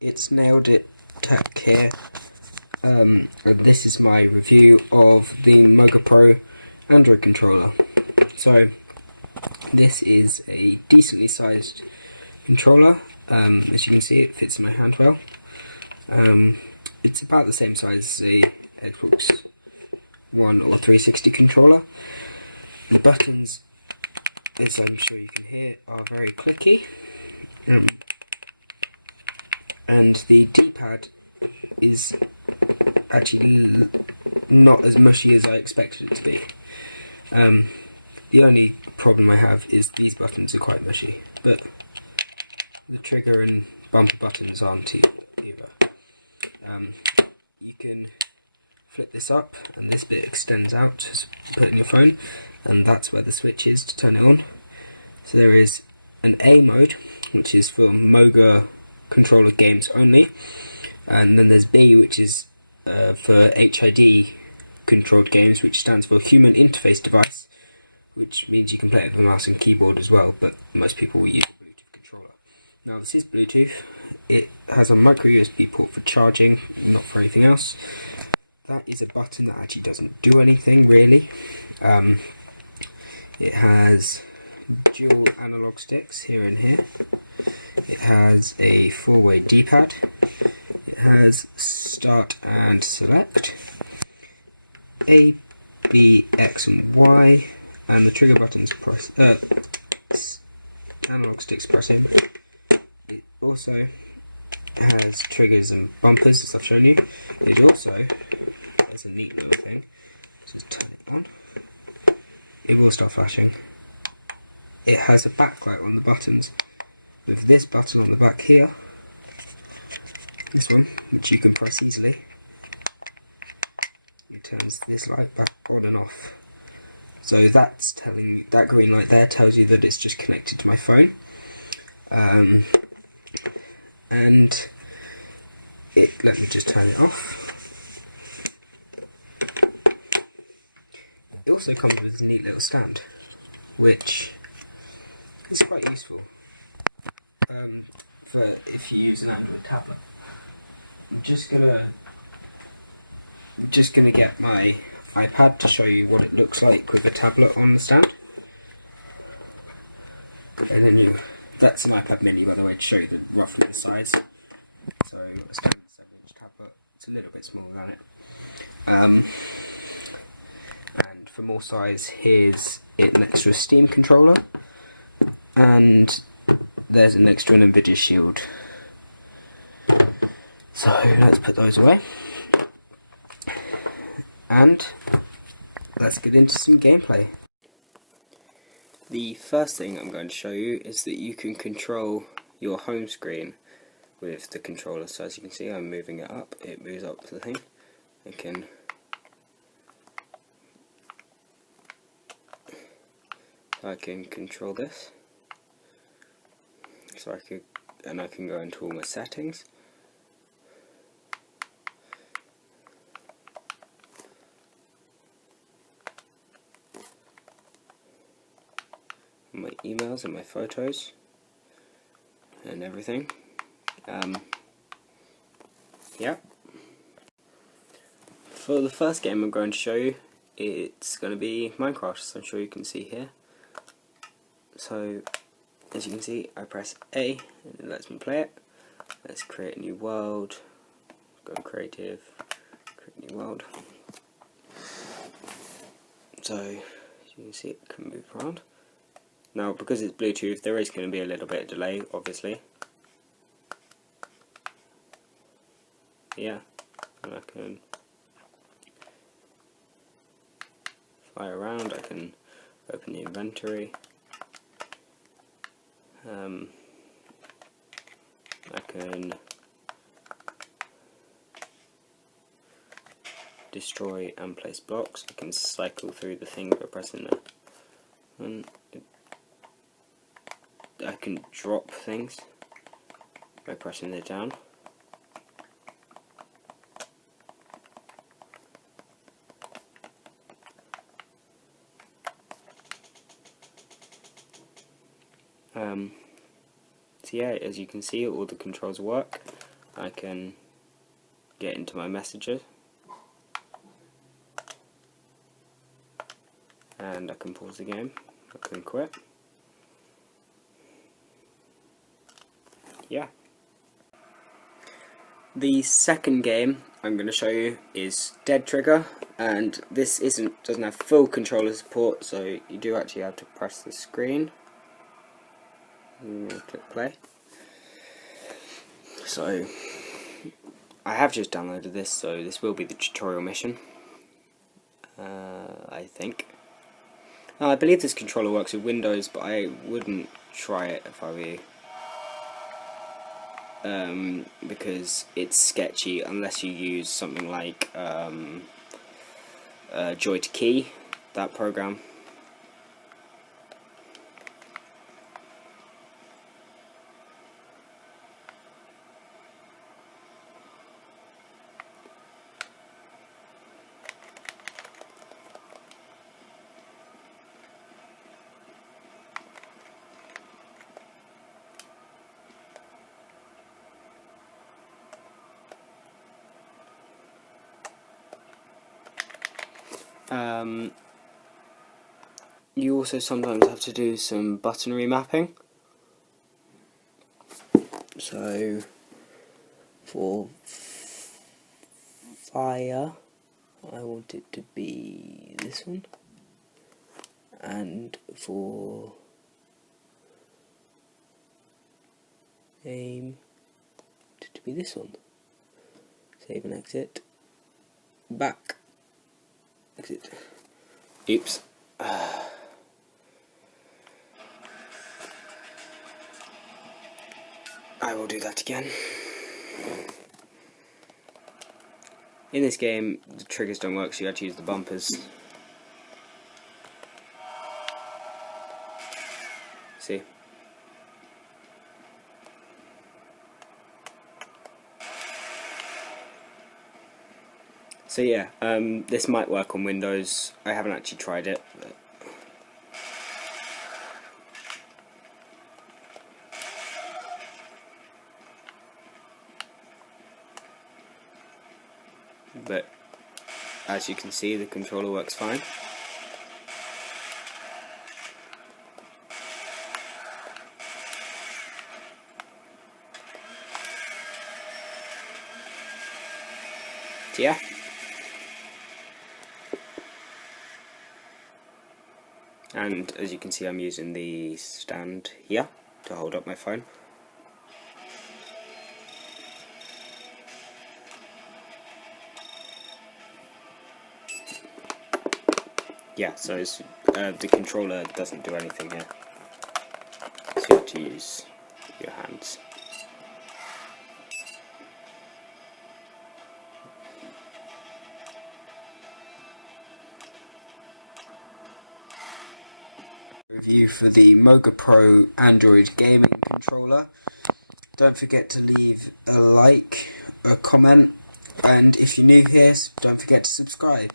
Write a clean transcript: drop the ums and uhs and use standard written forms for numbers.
It's Nailed It Tech here, and this is my review of the Moga Pro Android controller. So this is a decently sized controller. As you can see, it fits in my hand well. It's about the same size as a Xbox One or 360 controller. The buttons, as I'm sure you can hear, are very clicky. And the D-pad is actually not as mushy as I expected it to be. The only problem I have is these buttons are quite mushy, but the trigger and bumper buttons aren't either. You can flip this up and this bit extends out to put it in your phone, and that's where the switch is to turn it on. So there is an A mode, which is for Moga controller games only, and then there's B, which is for HID controlled games, which stands for Human Interface Device, which means you can play it with a mouse and keyboard as well, but most people will use a Bluetooth controller. Now this is Bluetooth. It has a micro USB port for charging, not for anything else. That is a button that actually doesn't do anything really. It has dual analog sticks here and here. It has a 4-way D-pad. It has start and select, A, B, X and Y, and the trigger buttons press, analog sticks press in. It also has triggers and bumpers, as I've shown you. It also has a neat little thing. Just turn it on. It will start flashing. It has a backlight on the buttons, with this button on the back here, this one, which you can press easily. It turns this light back on and off. So that's telling you, that green light there tells you that it's just connected to my phone. And let me just turn it off. It also comes with a neat little stand, which is quite useful for if you use an Android tablet. I'm just gonna get my iPad to show you what it looks like with a tablet on the stand. And then that's an iPad mini, by the way, to show you roughly the size. So a standard 7-inch tablet, it's a little bit smaller than it. And for more size, here's an extra Steam controller, and there's an extra NVIDIA Shield. So let's put those away, and let's get into some gameplay. The first thing I'm going to show you is that you can control your home screen with the controller. So as you can see, I'm moving it up, it moves up to the thing. I can control this. So I can go into all my settings. My emails and my photos and everything. Yeah. For the first game I'm going to show you, it's going to be Minecraft, as I'm sure you can see here. So as you can see, I press A and it lets me play it. Let's create a new world. Go creative, create a new world. So as you can see, it can move around. Now because it's Bluetooth, there is going to be a little bit of delay, obviously. Yeah, and I can fly around, I can open the inventory. I can destroy and place blocks. I can cycle through the thing by pressing that. And I can drop things by pressing it down. So yeah, as you can see, all the controls work. I can get into my messages, and I can pause the game. I can quit. Yeah. The second game I'm going to show you is Dead Trigger, and this doesn't have full controller support, so you do actually have to press the screen. Click play. So I have just downloaded this, so this will be the tutorial mission. I think. I believe this controller works with Windows, but I wouldn't try it if I were you. Because it's sketchy unless you use something like Joy to Key, that program. You also sometimes have to do some button remapping. So for fire, I want it to be this one, and for aim, to be this one. Save and exit. Back. Exit. Oops. I will do that again. In this game, the triggers don't work, so you have to use the bumpers. See? So yeah, this might work on Windows. I haven't actually tried it. But as you can see, the controller works fine. So yeah. And as you can see, I'm using the stand here to hold up my phone. Yeah, so it's, the controller doesn't do anything here, so you have to use your hands. Review for the Moga Pro Android gaming controller. Don't forget to leave a like, a comment, and if you're new here, don't forget to subscribe.